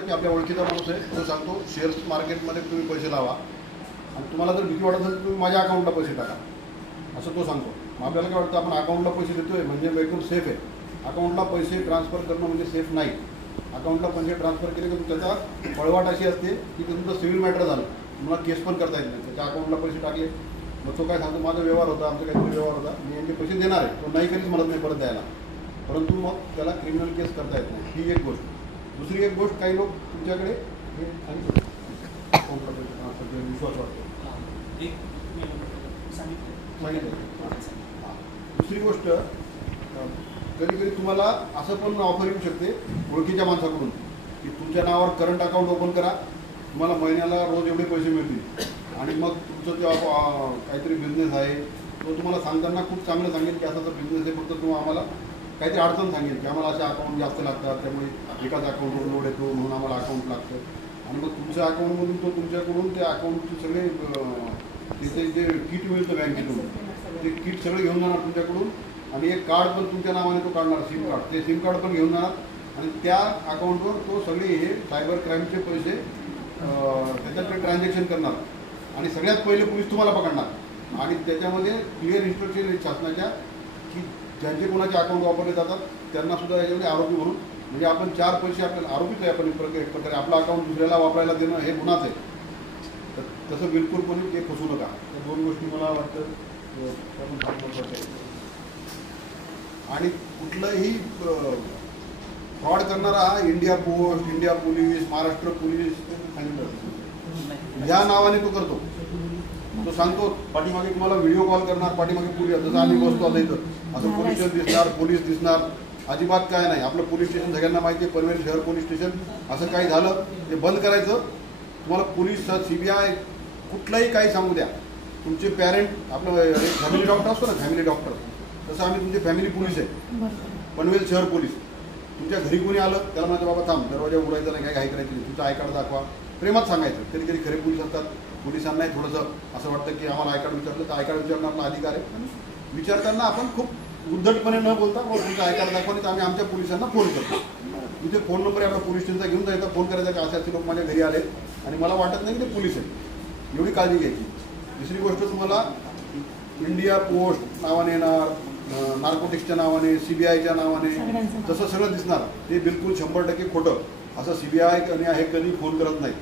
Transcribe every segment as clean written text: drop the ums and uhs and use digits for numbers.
असतं की आपल्या ओळखीचा माणूस आहे तो सांगतो शेअर्स मार्केटमध्ये तुम्ही पैसे लावा आणि तुम्हाला जर भीती वाटत असेल तर तुम्ही माझ्या अकाउंटला पैसे टाका असं तो सांगतो. मग आपल्याला काय वाटतं आपण अकाउंटला पैसे देतोय म्हणजे एकदम सेफ आहे. अकाउंटला पैसे ट्रान्सफर करणं म्हणजे सेफ नाही. अकाउंटला पैसे ट्रान्सफर केले की त्याचा पळवाट अशी असते की ते तुमचं सिव्हिल मॅटर झालं तुम्हाला केस पण करता येत नाही. त्याच्या अकाउंटला पैसे टाकले मग तो काय सांगतो माझा व्यवहार होता आमचा काहीतरी व्यवहार होता मी यांचे पैसे देणार आहे तो नाही कधीच म्हणत नाही परत द्यायला परंतु मग त्याला क्रिमिनल केस करता येत नाही. ही एक गोष्ट. दुसरी एक गोष्ट काही लोक तुमच्याकडे हे सांगितलं अकाउंटला पैसे ट्रान्सफर विश्वास वाटतो दुसरी गोष्ट कधी कधी तुम्हाला असं पण ऑफर येऊ शकते ओळखीच्या माणसाकडून की तुमच्या नावावर करंट अकाउंट ओपन करा तुम्हाला महिन्याला रोज एवढे पैसे मिळतील आणि मग तुमचं जो काहीतरी बिझनेस आहे तो तुम्हाला सांगताना खूप चांगलं सांगेल की असा बिझनेस आहे फक्त तुम्ही आम्हाला काहीतरी अडचण सांगेल की आम्हाला असे अकाउंट जास्त लागतात त्यामुळे एकाच अकाउंटवर लोड येतो म्हणून आम्हाला अकाउंट लागतं आणि मग तुमच्या अकाउंटमधून तो तुमच्याकडून त्या अकाउंटचे सगळे तिथे जे किट मिळतं बँकेतून ते किट सगळे घेऊन जाणार तुमच्याकडून आणि एक कार्ड पण तुमच्या नावाने तो काढणार सिम कार्ड ते सिम कार्ड पण घेऊन जाणार आणि त्या अकाउंटवर तो सगळे हे सायबर क्राईमचे पैसे त्याच्यात ते ट्रान्झॅक्शन करणार आणि सगळ्यात पहिले पोलीस तुम्हाला पकडणार आणि त्याच्यामध्ये क्लिअर इन्स्ट्रक्शन आहेत शासनाच्या की ज्यांचे कोणाचे अकाउंट वापरले जातात त्यांना सुद्धा याच्यामध्ये आरोपी म्हणून म्हणजे आपण 4 पैसे आपल्याला आरोपीच आहे आपण एक प्रकारे आपलं अकाउंट दुसऱ्याला वापरायला देणं हे गुन्हाच आहे. तर तसं बिलकुल कोणी ते फसू नका. त्या 2 गोष्टी मला वाटतं आणि कुठलंही फ्रॉड करणारा हा India post India police Maharashtra police सांगितलं या नावाने तो करतो. तो सांगतो पाठीमागे तुम्हाला व्हिडिओ कॉल करणार पाठीमागे पोलीस जसं आम्ही बसतो आता इथं असं पोलीस स्टेशन दिसणार पोलीस दिसणार अजिबात काय नाही. आपलं पोलीस स्टेशन सगळ्यांना माहिती आहे पनवेल शहर पोलीस स्टेशन. असं काही झालं ते बंद करायचं. तुम्हाला पोलीस CBI कुठलाही काही सांगू द्या तुमचे पॅरेंट आपलं फॅमिली डॉक्टर असतो ना फॅमिली डॉक्टर तसं आम्ही तुमचे फॅमिली पोलीस आहे पनवेल शहर पोलीस. तुमच्या घरी कोणी आलं त्याला माझ्या बाबा थांब दरवाजा उघडायचा नाही काय घाई करायची नाही तुमचं आय कार्ड दाखवा प्रेमात सांगायचं. कधी कधी खरे पोलीस असतात पोलिसांनाही थोडंसं असं वाटतं की आम्हाला आय कार्ड विचारलं तर आय कार्ड विचारणं आपला अधिकार आहे. विचारताना आपण खूप उद्धटपणे न बोलता मग तुमचं आय कार्ड दाखवणे तर आम्ही आमच्या पोलिसांना फोन करतो. तिथे फोन नंबर आहे आपला पोलीस स्टेशनचा घेऊन जायचा फोन करायचा की असे लोक माझ्या घरी आले आणि मला वाटत नाही की ते पोलीस आहेत एवढी काळजी घ्यायची. दुसरी गोष्ट तुम्हाला इंडिया पोस्ट नावाने येणार नार्कोटिक्सच्या नावाने CBIच्या नावाने तसं सगळं दिसणार ते बिलकुल 100% खोटं. असं CBI आणि हे कधी फोन करत नाही.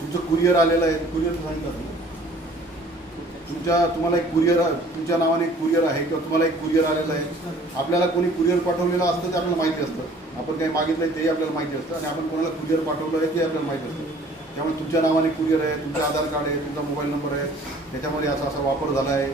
तुमचं कुरिअर आलेलं आहे कुरिअर सांगितलं तुम्हाला एक कुरिअर तुमच्या नावाने एक कुरिअर आहे किंवा तुम्हाला एक कुरिअर आलेलं आहे. आपल्याला कोणी कुरिअर पाठवलेलं असतं ते आपल्याला माहिती असतं आपण काही मागितलं आहे तेही आपल्याला माहिती असतं आणि आपण कोणाला कुरिअर पाठवलं आहे ते आपल्याला माहिती असतं. त्यामुळे तुमच्या नावाने कुरिअर आहे तुमचं आधार कार्ड आहे तुमचा मोबाईल नंबर आहे त्याच्यामध्ये असा वापर झाला आहे